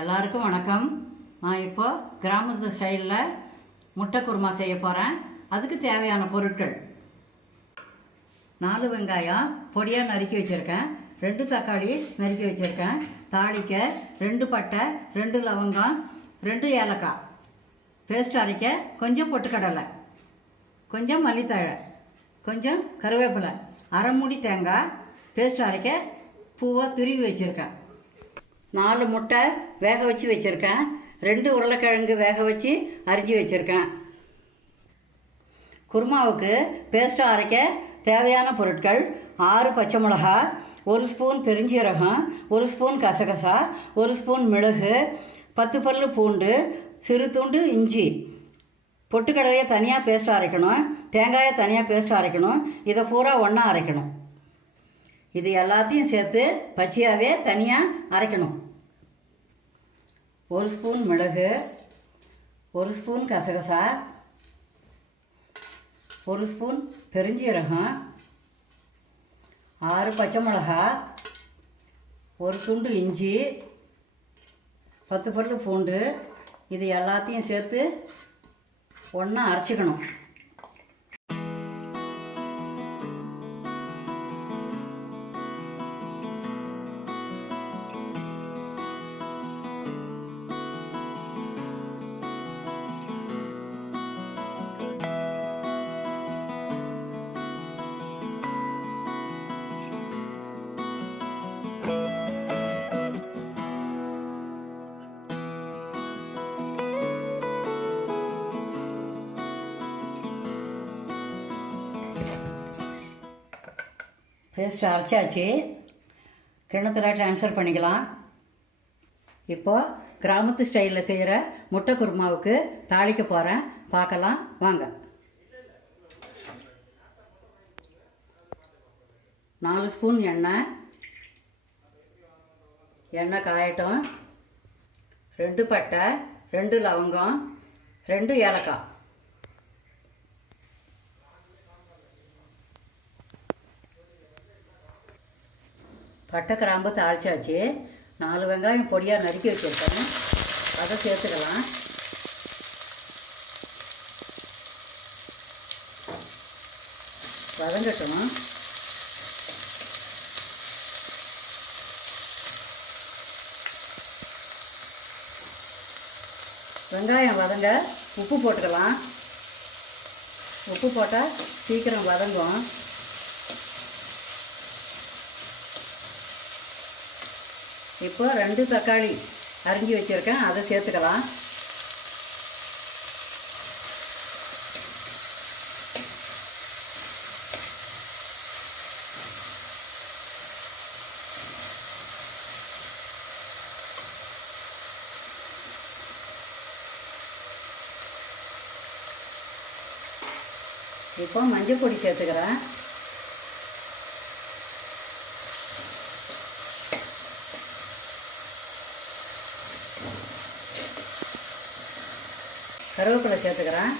எல்லாருக்கும் வணக்கம். நான் இப்போ கிராமத்து ஸ்டைலில் முட்டை குருமா செய்ய போகிறேன். அதுக்கு தேவையான பொருட்கள்: 4 வெங்காயம் பொடியாக நறுக்கி வச்சுருக்கேன், 2 தக்காளி நறுக்கி வச்சுருக்கேன், தாளிக்க 2 பட்டை, 2 லவங்கம், 2 ஏலக்காய், பேஸ்ட் அரைக்க கொஞ்சம் பொட்டுக்கடலை, கொஞ்சம் மல்லித்தழை, கொஞ்சம் கருவேப்பிலை, அரை மூடி தேங்காய், பேஸ்ட் அரைக்க பூவை துருவி வச்சுருக்கேன், 4 முட்டை வேக வச்சு வச்சுருக்கேன், 2 உருளைக்கிழங்கு வேக வச்சு அரிஞ்சு வச்சுருக்கேன். குருமாவுக்கு பேஸ்ட்டு அரைக்க தேவையான பொருட்கள்: 6 பச்சை மிளகா, 1 ஸ்பூன் பெருஞ்சீரகம், 1 ஸ்பூன் கசகசா, 1 ஸ்பூன் மிளகு, 10 பல்லு பூண்டு, சிறு துண்டு இஞ்சி. பொட்டுக்கடலையை தனியாக பேஸ்ட்டு அரைக்கணும், தேங்காயை தனியாக பேஸ்ட்டு அரைக்கணும், இதை பூரா ஒன்றா அரைக்கணும். இது எல்லாத்தையும் சேர்த்து பச்சையாகவே தனியாக அரைக்கணும். 1 ஸ்பூன் மிளகு, 1 ஸ்பூன் கசகசா, 1 ஸ்பூன் பெருஞ்சீரகம், 6 பச்சை மிளகா, 1 துண்டு இஞ்சி, 10 பல்லு பூண்டு. இது எல்லாத்தையும் சேர்த்து ஒன்றா அரைச்சிக்கணும். பேஸ்ட்டு அரைச்சாச்சு, கிணத்துல ட்ரான்ஸ்ஃபர் பண்ணிக்கலாம். இப்போது கிராமத்து ஸ்டைலில் செய்கிற முட்டை குருமாவுக்கு தாளிக்க போகிறேன், பார்க்கலாம் வாங்க. 4 ஸ்பூன் எண்ணெய் காயட்டும். 2 பட்டை, 2 லவங்கம், 2 ஏலக்காய். பட்டை கிராம்பு தாளிச்சாச்சு. 4 வெங்காயம் பொடியாக நறுக்கி வச்சுருக்கேன், அதை சேர்த்துக்கலாம். வதங்கட்டும். வெங்காயம் வதங்க உப்பு போட்டுக்கலாம். உப்பு போட்டால் சீக்கிரம் வதங்கும். இப்போ 2 தக்காளி அரிஞ்சு வச்சுருக்கேன், அதை சேர்த்துக்கலாம். இப்போ மஞ்சள் பொடி சேர்த்துக்கிறேன். கருவேப்பிலை சேர்த்துக்கிறேன்.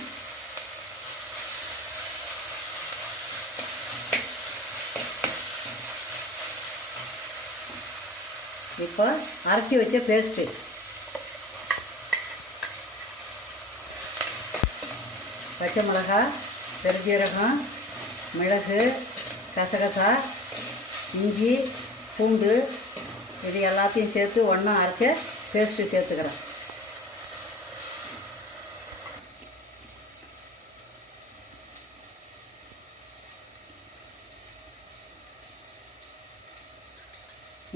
இப்போ அரைச்சி வச்ச பேஸ்ட்டு, பச்சை மிளகாய், பெருஞ்சீரகம், மிளகு, கசகசா, இஞ்சி, பூண்டு, இது எல்லாத்தையும் சேர்த்து ஒன்றா அரைச்ச பேஸ்ட்டு சேர்த்துக்கிறேன்.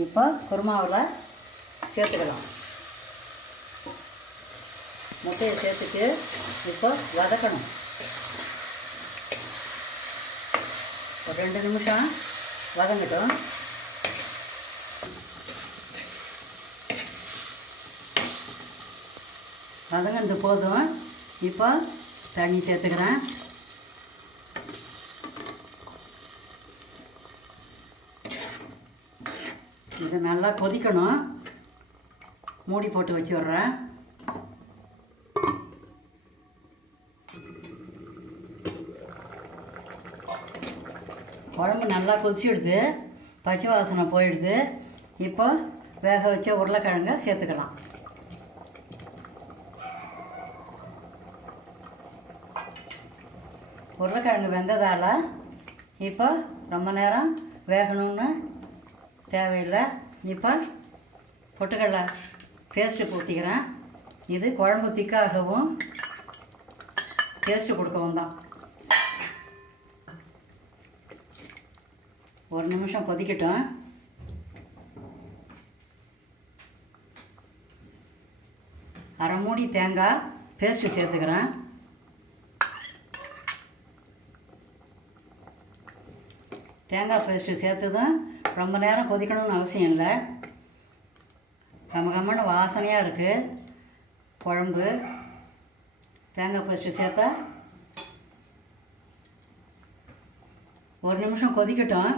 இப்போ குருமாவில் சேர்த்துக்கலாம். முட்டையை சேர்த்துட்டு இப்போ வதக்கணும். ஒரு 2 நிமிஷம் வதங்கட்டும். வதங்கினது போதும். இப்போ தண்ணி சேர்த்துக்கிறேன். இது நல்லா கொதிக்கணும். மூடி போட்டு வச்சு விட்றேன். குழம்பு நல்லா கொதிச்சுடுது, பச்சை வாசனை போயிடுது. இப்போ வேக வச்ச உருளைக்கிழங்க சேர்த்துக்கலாம். உருளைக்கிழங்கு வெந்ததால் இப்போ ரொம்ப நேரம் வேகணும்னு தேவையில்லை. இப்போ பொட்டுக்கடலை பேஸ்ட்டு ஊற்றிக்கிறேன். இது குழம்பு திக்காகவும் டேஸ்ட்டு கொடுக்கவும் தான். ஒரு நிமிஷம் கொதிக்கட்டும். அரை மூடி தேங்காய் பேஸ்ட்டு சேர்த்துக்கிறேன். தேங்காய் பேஸ்ட்டு சேர்த்துதான் ரொம்ப நேரம் கொதிக்கணும்னு அவசியம் இல்லை. கமகமான வாசனையாக இருக்குது குழம்பு. தேங்காய் பேஸ்ட்டு சேர்த்தா ஒரு நிமிஷம் கொதிக்கட்டும்.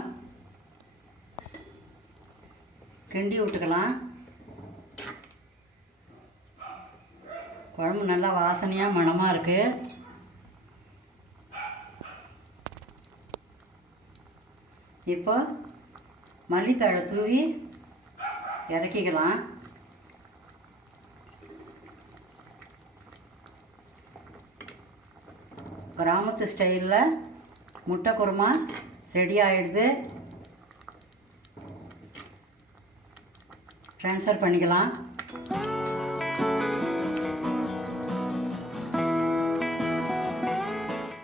கிண்டி விட்டுக்கலாம். குழம்பு நல்லா வாசனையாக மணமாக இருக்குது. இப்போ மல்லித்தழை தூவி இறக்கிக்கலாம். கிராமத்து ஸ்டைலில் முட்டை குருமா ரெடி ஆகிடுது. ட்ரான்ஸ்ஃபர் பண்ணிக்கலாம்.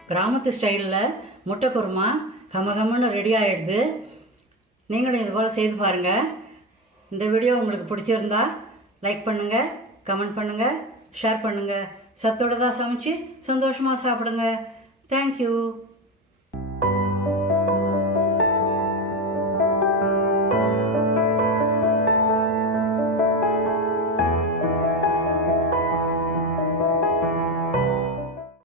கிராமத்து ஸ்டைலில் முட்டை குருமா கமகமன்னு ரெடி ஆகிடுது. நீங்களும் இது போல் செய்து பாருங்கள். இந்த வீடியோ உங்களுக்கு பிடிச்சிருந்தா லைக் பண்ணுங்கள், கமெண்ட் பண்ணுங்கள், ஷேர் பண்ணுங்கள். சத்தோடு தான் சமைச்சு சந்தோஷமாக சாப்பிடுங்க. தேங்க்யூ.